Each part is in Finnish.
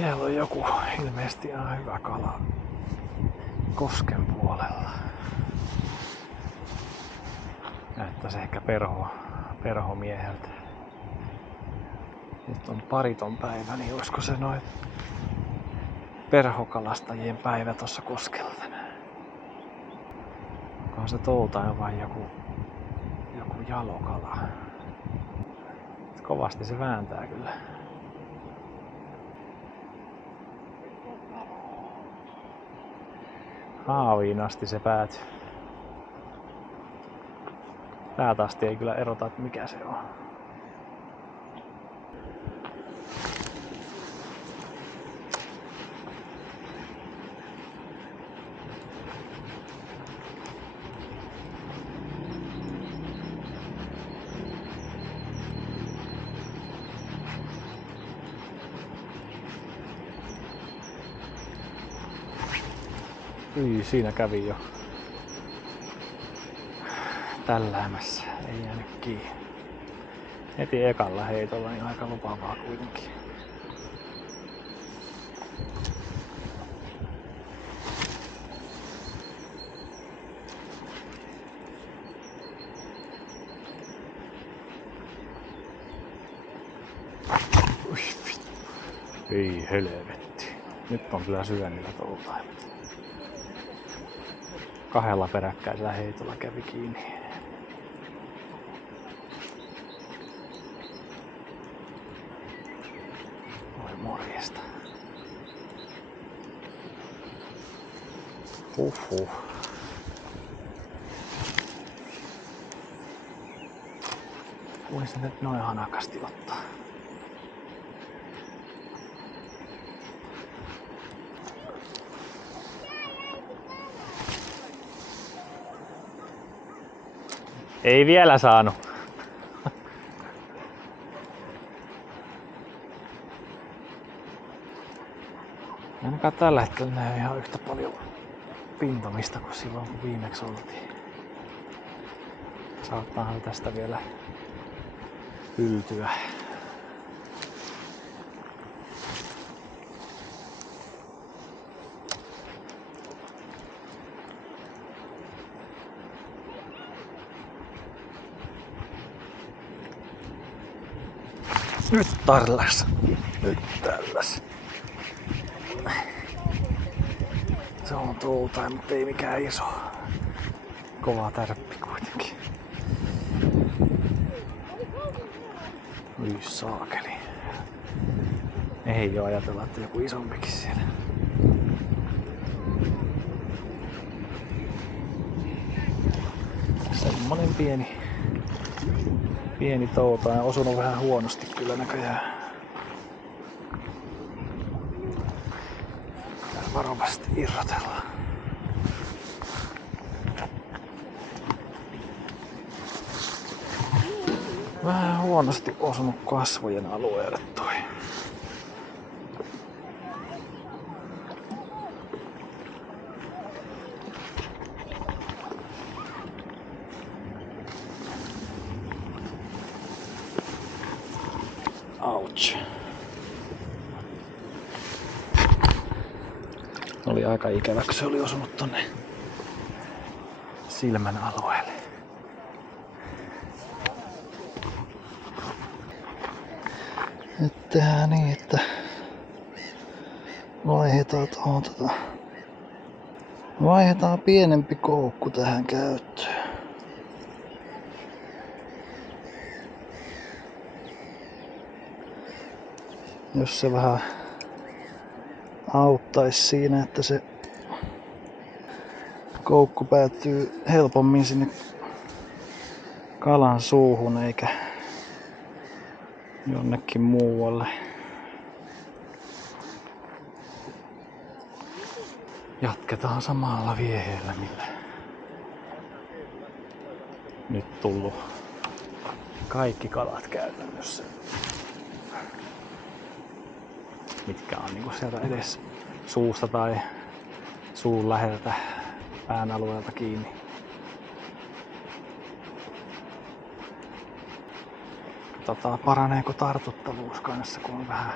Siellä on joku ilmeisesti ihan hyvä kala kosken puolella. Näyttäisi ehkä perhomieheltä. Nyt on pariton päivä, niin olisiko se noin perhokalastajien päivä tuossa koskella tänään? Onko se tuoltaan vai joku jalokala? Kovasti se vääntää kyllä. Haaviin asti se päätyy. Täältä asti ei kyllä erota, että mikä se on. Siinä kävi jo tälläämässä, ei jäänyt kiinni. Heti ekalla heitolla, niin aika lupaavaa kuitenkin. Ei helvetti. Nyt on kyllä syvennillä tuoltain. Kahdella peräkkäisellä heitolla kävi kiinni. Oi morjesta. Huhhuh. Kuin se nyt noin hanakasti ottaa. Ei vielä saanut. Ainakaan tällä hetkellä näy ihan yhtä paljon pintamista kuin silloin kun viimeksi oltiin. Saattaahan tästä vielä yltyä. Nyt tarlas. Nyt tälläs. Se on tuoltain, mutta ei mikään iso. Kova tärppi kuitenkin. Ui saakeli. Ei oo ajatella, että joku isompikin siellä. Semmonen pieni toutaan, osunut vähän huonosti kyllä näköjään. Varovasti irrotellaan. Vähän huonosti osunut kasvojen alueelle toi. Ouch. Oli aika ikävä, kun se oli osunut tonne silmän alueelle. Nyt tehdään niin, että vaihdetaan pienempi koukku tähän käyttöön. Jos se vähän auttaisi siinä, että se koukku päätyy helpommin sinne kalan suuhun eikä jonnekin muualle. Jatketaan samalla vieheellä, millä nyt tullut kaikki kalat käytännössä. Mitkä on niinku sieltä edes suusta tai suun läheltä pään alueelta kiinni. Katsotaan paraneeko tartuttavuus kanssa, kun on vähän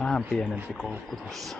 Vähän pienempi koukku tossa.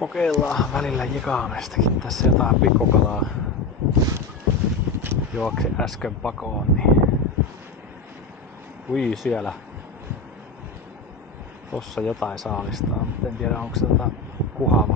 Kokeillaan välillä jikaamestakin. Tässä jotain pikkukalaa juoksi äsken pakoon. Niin. Ui, siellä. Tossa jotain saalistaa, mutta en tiedä onko se kuhaa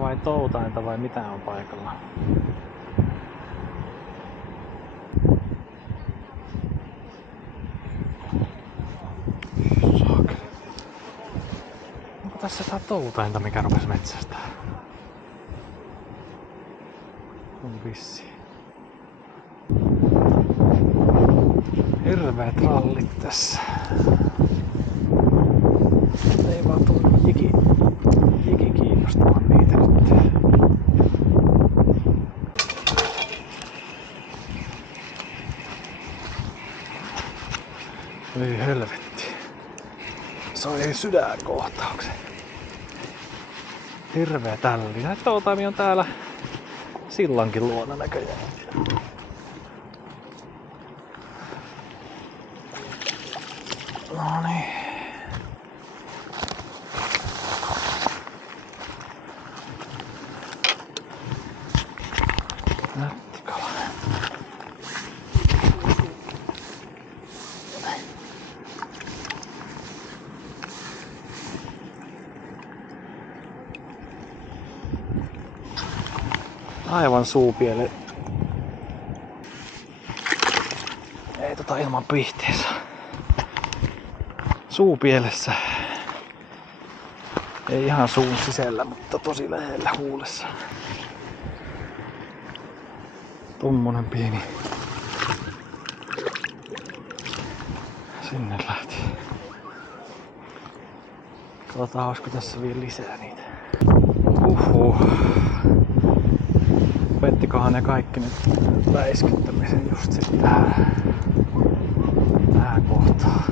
vai toutainta vai mitä on paikalla. Onko tässä jotain toutainta, mikä rupesi metsästää? On vissi. Hirveet rallit tässä. Ei vaan tunnu jiki kiinnostavan niitä nyt. Ei helvetti. Sai sydänkohtauksen. Hirveä tälli. Näitä toutaimia on täällä sillankin luona näköjään. No niin. Nättikala. Aivan suupiele. Ei ilman pihteensä. Suupielessä. Ei ihan suun sisällä, mutta tosi lähellä huulessa. Tommonen pieni. Sinne lähti. Katsotaan, olisiko tässä vielä lisää niitä. Lopettikohan ne kaikki nyt läiskyttämisen just sitten tähän kohtaan.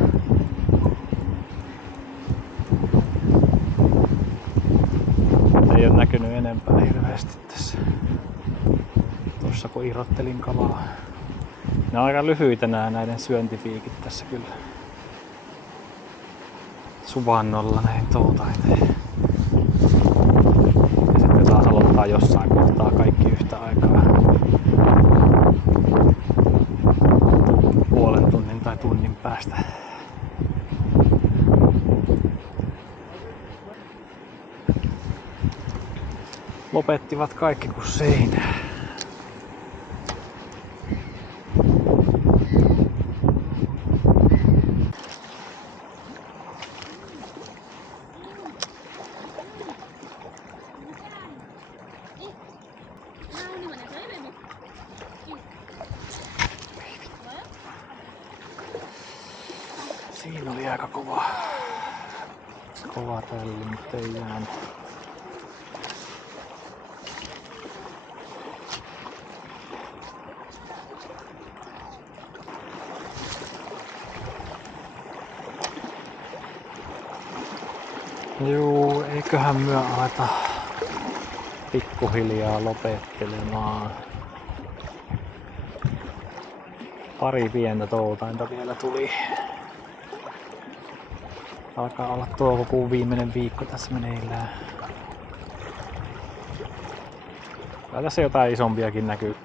Ei ole näkynyt enempää hirveästi tässä. Tuossa kun irrottelin kalaa. Ne on aika lyhyitä näiden syöntipiikit tässä kyllä. Suvannolla näin toutaiteen. Ja sitten taas aloittaa jossain kohtaa kaikki yhtä aikaa. Puolen tunnin tai tunnin päästä. Lopettivat kaikki kuin seinää. Siinä oli aika kova tälli, mutta ei jäänyt. Juu, eiköhän myö aleta pikkuhiljaa lopettelemaan. Pari pientä toutainta vielä tuli. Alkaa olla toukokuun viimeinen viikko tässä meneillään. Kyllä tässä jotain isompiakin näkyy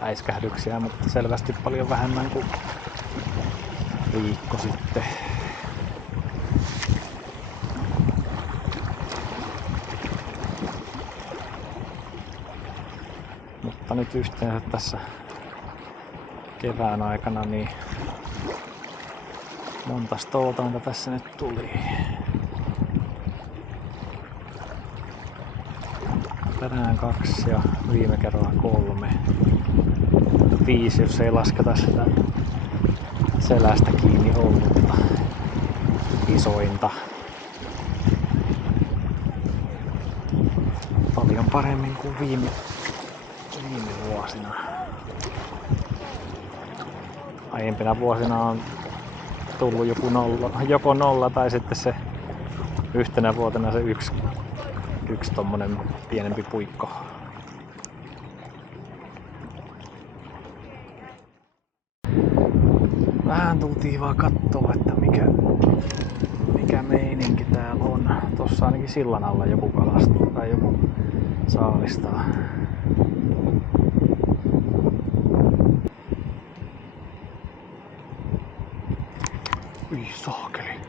äiskähdyksiä, mutta selvästi paljon vähemmän kuin viikko sitten. Mutta nyt yhteensä tässä kevään aikana niin montas toutainta tässä nyt tuli. Tänään 2 ja viime kerralla 3. 5, jos ei lasketa sitä selästä kiinni ollutta isointa. Paljon paremmin kuin viime vuosina. Aiempina vuosina on tullut joko nolla tai sitten se yhtenä vuotena se yksi tommonen pienempi puikko. Vähän tultiin vaan kattoo, että mikä meininki täällä on. Tossa ainakin sillan alla joku kalastaa tai joku saalistaa. Ui saakeli.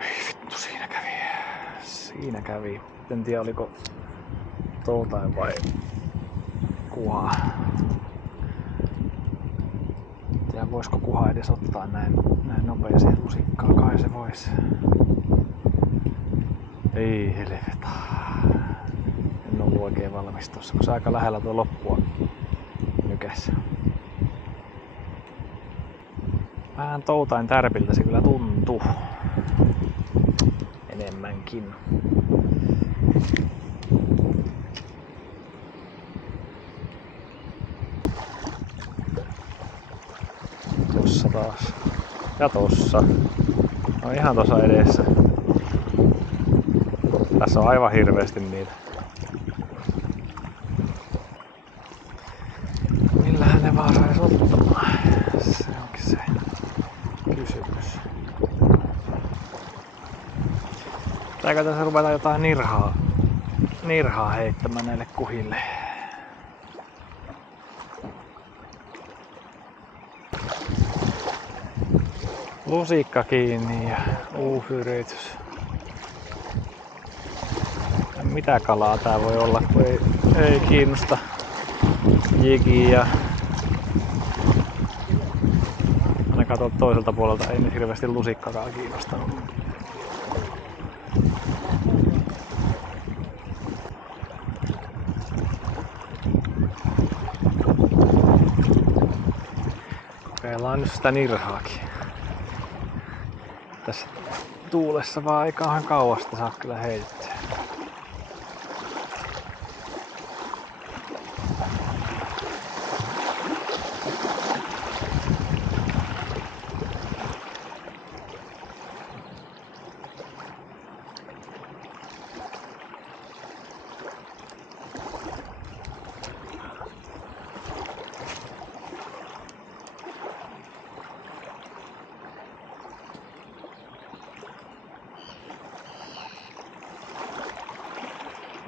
Ei vittu, siinä kävi. Siinä kävi. En tiedä oliko toutain vai kuha. En tiedä voisiko kuha edes ottaa näin nopeeseen lusikkaa. Kai se vois. Ei helvetä. En ollut oikein valmis tossa, kun se aika lähellä tuo loppua nykäs. Vähän toutain tärpiltä se kyllä tuntuu. Enemmänkin. Tossa taas. Ja tossa. No ihan tossa edessä. Tässä on aivan hirveesti niitä. Millähän ne vaan sais ottamaan? Se onkin se kysymys. Pitääkö tässä ruveta jotain nirhaa heittämään näille kuhille? Lusikka kiinni ja yritys. Mitä kalaa tää voi olla, kun ei kiinnosta jigiä. Ainakaan tuolta toiselta puolelta ei nyt hirveästi lusikkakaan kiinnostanut. Kokeillaan nyt sitä nirhaakin. Tässä tuulessa vaan ei kauhan kauasta saa kyllä heittää.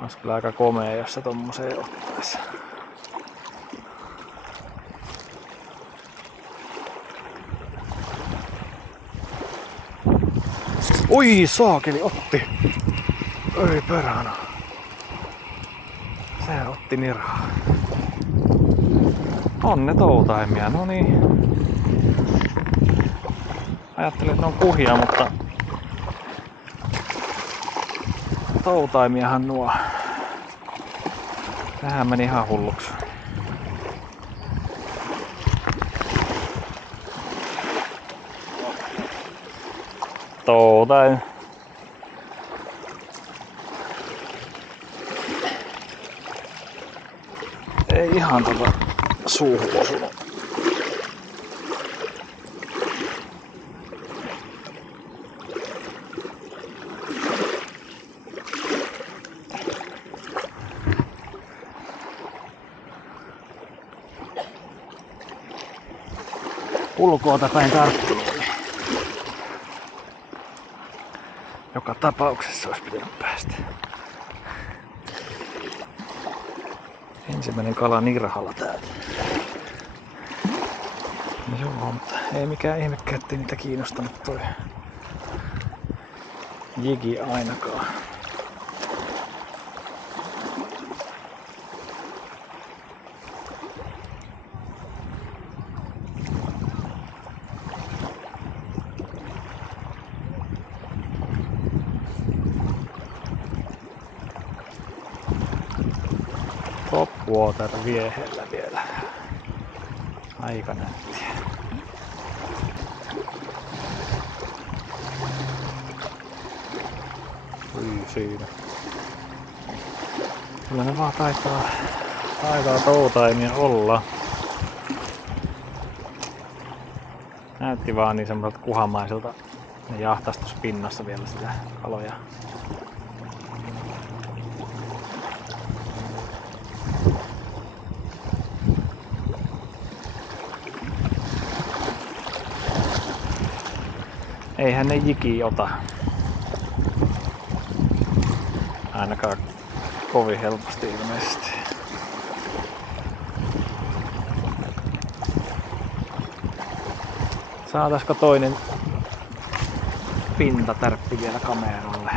Olisi kyllä aika komea, jos se tommoseen ottaisi. Oi saakeli, otti! Ei perhana. Se otti nirhaa. On ne toutaimia, no niin. Ajattelin, että ne on kuhia, mutta toutaimiahan nuo. Tähän meni ihan hulluksi. Toutain. Ei ihan suuhun osunut. Ulkoota päin tarttunut. Joka tapauksessa olisi pitänyt päästä. Ensimmäinen kala nirhalla täältä. Joo, mutta ei mikään ihmekään, ettei niitä kiinnostanut toi jigi ainakaan. Topwater viehellä vielä. Aika nättiä. Siinä. Kyllä ne vaan taitaa toutaimia olla. Näytti vaan niin semmoiselta kuhamaiselta. Ne jahtas tuossa pinnassa vielä sitä kaloja. Eihän ne jiki ota. Ainakaan kovin helposti ilmeisesti. Saataisko toinen pintatärppi vielä kameralle?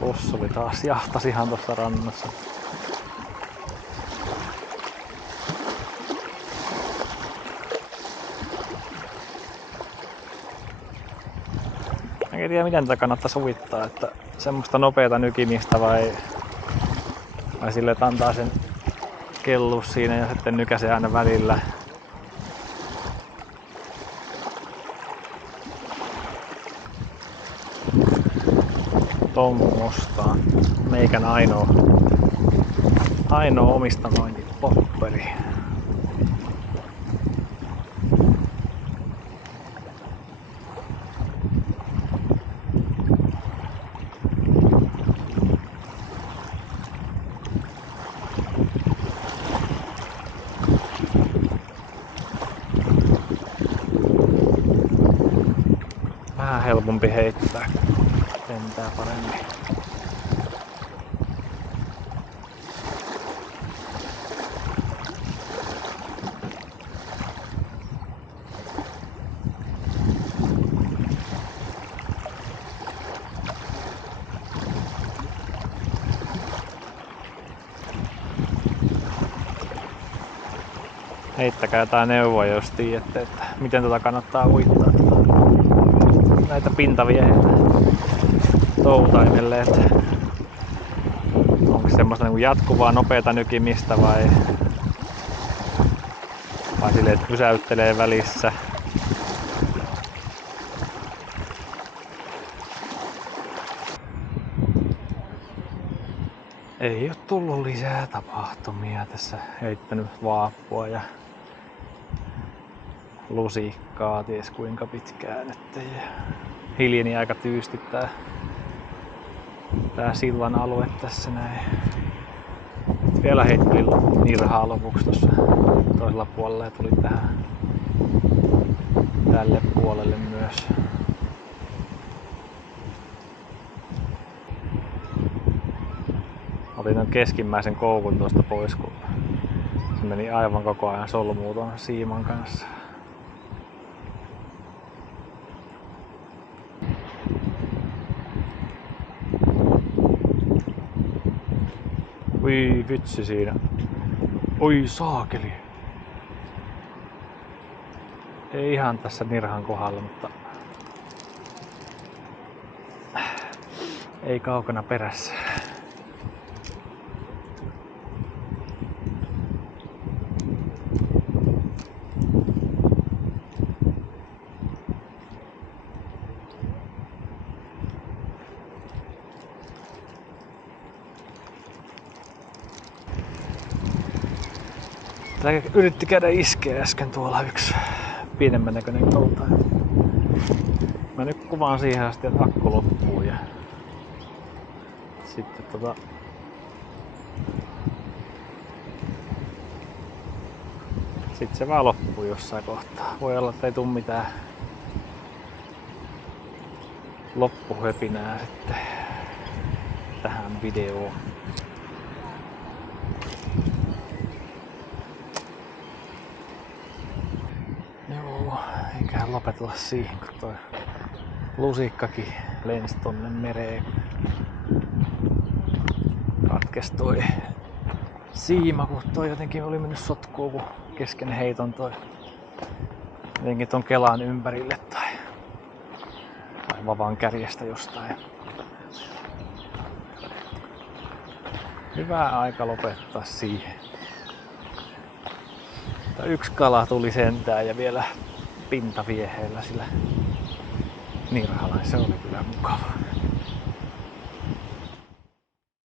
Tossa oli taas jahtas ihan tuossa rannassa. En tiedä miten tätä kannattaa sovittaa, että semmoista nopeata nykimistä vai sille, että antaa sen kellua siinä ja sitten nykäsee aina välillä. Tommosta meikän ainoa omistamointipopperi. Vähän helpompi heittää, lentää paremmin. Heittäkää jotain neuvoa, jos tiedätte, että miten tätä kannattaa uittaa näitä pintavieheitä toutaimelle, että onko semmoista niin jatkuvaa nopeata nykimistä vai silleen, että pysäyttelee välissä. Ei ole tullut lisää tapahtumia tässä. Heittänyt vaappua ja lusikkaa ties kuinka pitkään. Hiljeni aika tyysti tää sillan alue tässä näin. Vielä heittelin nirhaa lopuksi tuossa toisella puolella ja tuli tälle puolelle myös. Otin ton keskimmäisen koukun tuosta pois, kun se meni aivan koko ajan solmuun ton siiman kanssa. Oi vitsi siinä. Oi saakeli. Ei ihan tässä nirhan kohdalla, mutta ei kaukana perässä. Tää yritti käydä iskeä äsken tuolla yksi pienemmän näköinen toutain. Mä nyt kuvaan siihen asti, että akku loppuu ja sitten sitten se vaan loppuu jossain kohtaa. Voi olla, että ei tuu mitään loppuhöpinää sitten tähän videoon. Joo, eiköhän lopetella siihen, kun toi lusikkakin lensi tonne mereen. Katkes toi siima, kun toi jotenkin oli mennyt sotkuun, kun kesken heiton toi jotenkin ton kelan ympärille tai vavan kärjestä jostain. Hyvä aika lopettaa siihen. Yksi kala tuli sentään ja vielä pintavieheellä sillä nirhalla. Se oli kyllä mukava.